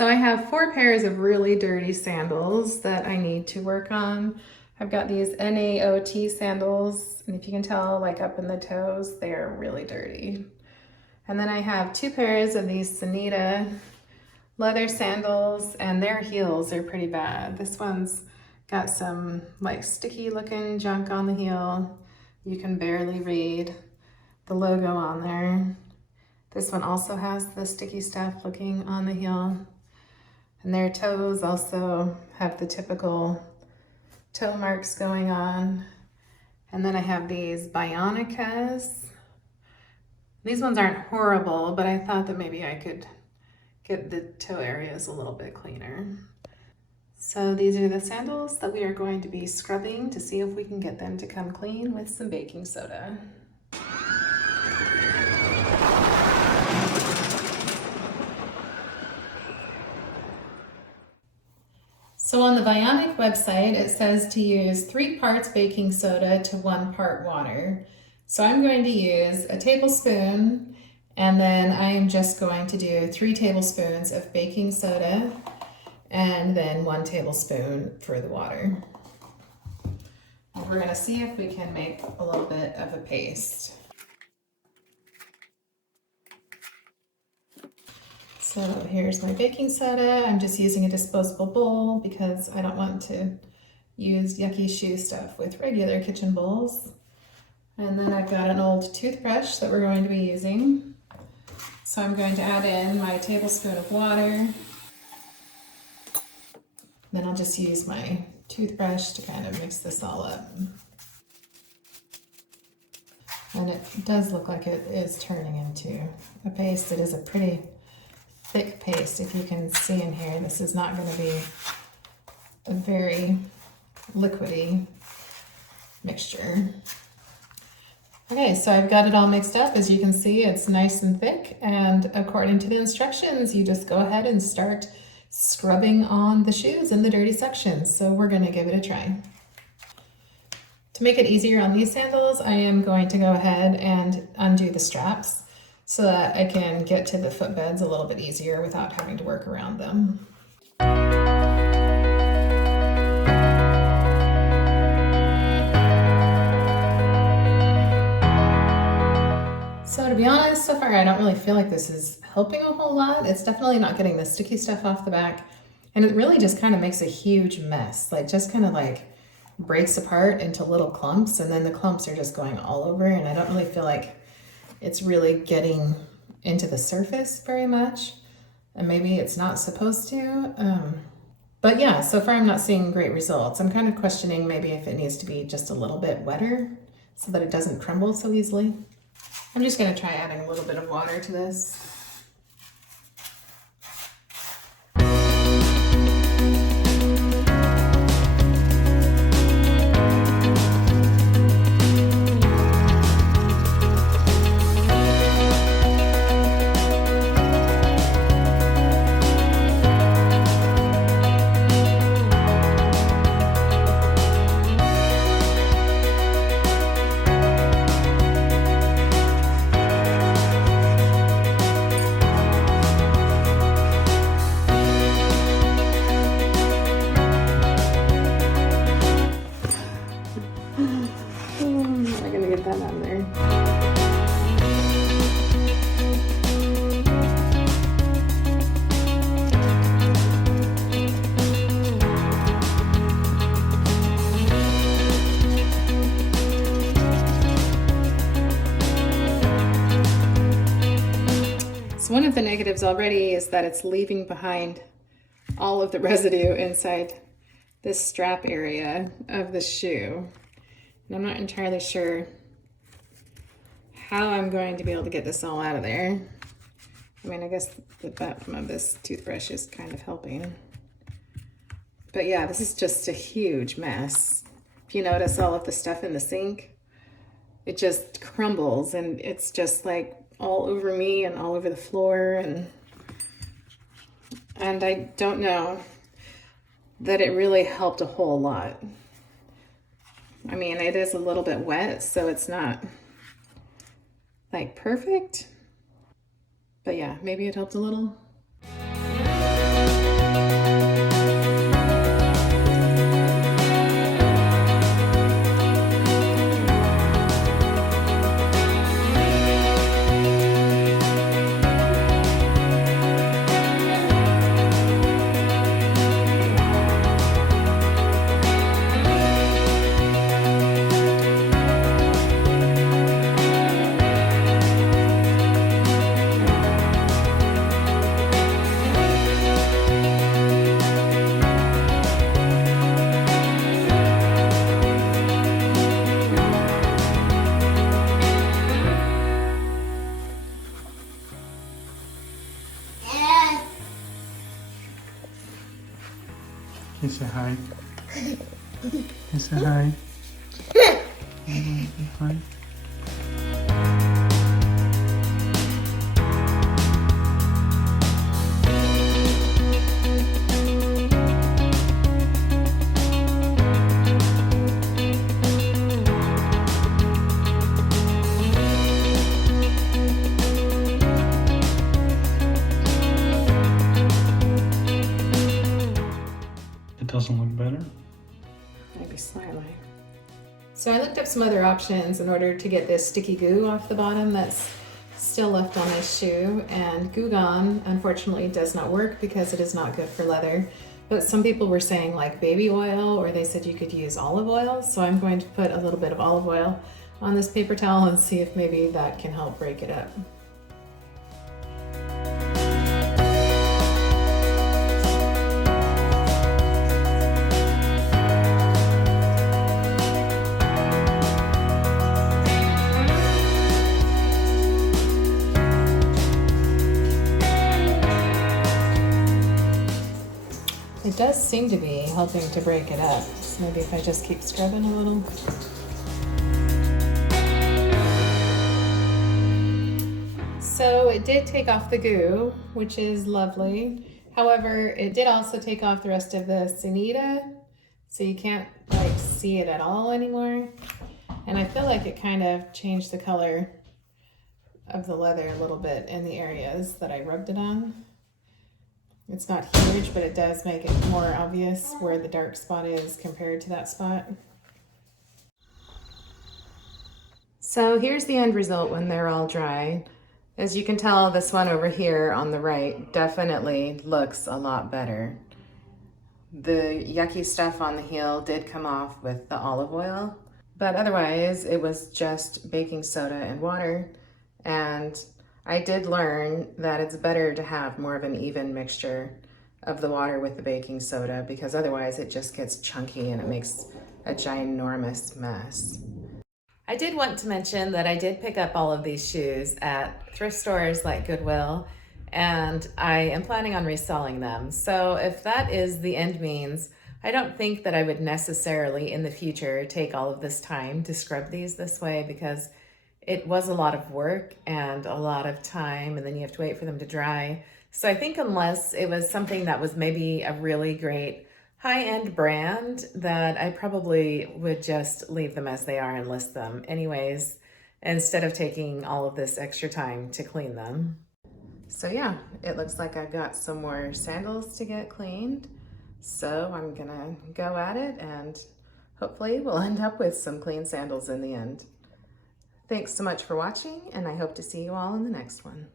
So I have 4 pairs of really dirty sandals that I need to work on. I've got these NAOT sandals, and if you can tell, like up in the toes, they're really dirty. And then I have 2 pairs of these Sanita leather sandals, and their heels are pretty bad. This one's got some like sticky looking junk on the heel. You can barely read the logo on there. This one also has the sticky stuff looking on the heel. And their toes also have the typical toe marks going on. And then I have these Bionicas. These ones aren't horrible, but I thought that maybe I could get the toe areas a little bit cleaner. So these are the sandals that we are going to be scrubbing to see if we can get them to come clean with some baking soda. So on the Bionic website, it says to use 3 parts baking soda to 1 part water. So I'm going to use a tablespoon, and then I am just going to do 3 tablespoons of baking soda, and then 1 tablespoon for the water. And we're gonna see if we can make a little bit of a paste. So here's my baking soda. I'm just using a disposable bowl because I don't want to use yucky shoe stuff with regular kitchen bowls. And then I've got an old toothbrush that we're going to be using. So I'm going to add in my tablespoon of water. Then I'll just use my toothbrush to kind of mix this all up. And it does look like it is turning into a paste. It is a pretty thick paste. If you can see in here, this is not going to be a very liquidy mixture. Okay, so I've got it all mixed up. As you can see, it's nice and thick, and according to the instructions, you just go ahead and start scrubbing on the shoes in the dirty sections. So we're going to give it a try. To make it easier on these sandals, I am going to go ahead and undo the straps so that I can get to the footbeds a little bit easier without having to work around them. So to be honest, so far I don't really feel like this is helping a whole lot. It's definitely not getting the sticky stuff off the back, and it really just kind of makes a huge mess, like just kind of like breaks apart into little clumps, and then the clumps are just going all over, and I don't really feel like it's really getting into the surface very much, and maybe it's not supposed to. But yeah, so far I'm not seeing great results. I'm kind of questioning maybe if it needs to be just a little bit wetter so that it doesn't crumble so easily. I'm just going to try adding a little bit of water to this. I'm gonna get that on there. So one of the negatives already is that it's leaving behind all of the residue inside this strap area of the shoe. And I'm not entirely sure how I'm going to be able to get this all out of there. I mean, I guess the bottom of this toothbrush is kind of helping. But yeah, this is just a huge mess. If you notice all of the stuff in the sink, it just crumbles, and it's just like all over me and all over the floor, and I don't know that it really helped a whole lot. I mean, it is a little bit wet, so it's not like perfect, but yeah, maybe it helped a little. You say hi. You say hi. Hi. It doesn't look better. Maybe slightly. So I looked up some other options in order to get this sticky goo off the bottom that's still left on this shoe, and Goo Gone unfortunately does not work because it is not good for leather. But some people were saying like baby oil, or they said you could use olive oil. So I'm going to put a little bit of olive oil on this paper towel and see if maybe that can help break it up. It does seem to be helping to break it up. So maybe if I just keep scrubbing a little. So it did take off the goo, which is lovely. However, it did also take off the rest of the Sunita, so you can't like see it at all anymore. And I feel like it kind of changed the color of the leather a little bit in the areas that I rubbed it on. It's not huge, but it does make it more obvious where the dark spot is compared to that spot. So here's the end result when they're all dry. As you can tell, this one over here on the right definitely looks a lot better. The yucky stuff on the heel did come off with the olive oil, but otherwise it was just baking soda and water. And I did learn that it's better to have more of an even mixture of the water with the baking soda, because otherwise it just gets chunky and it makes a ginormous mess. I did want to mention that I did pick up all of these shoes at thrift stores like Goodwill, and I am planning on reselling them. So if that is the end means, I don't think that I would necessarily in the future take all of this time to scrub these this way, because it was a lot of work and a lot of time, and then you have to wait for them to dry. So I think unless it was something that was maybe a really great high-end brand, that I probably would just leave them as they are and list them anyways, instead of taking all of this extra time to clean them. So yeah, it looks like I've got some more sandals to get cleaned. So I'm gonna go at it, and hopefully we'll end up with some clean sandals in the end. Thanks so much for watching, and I hope to see you all in the next one.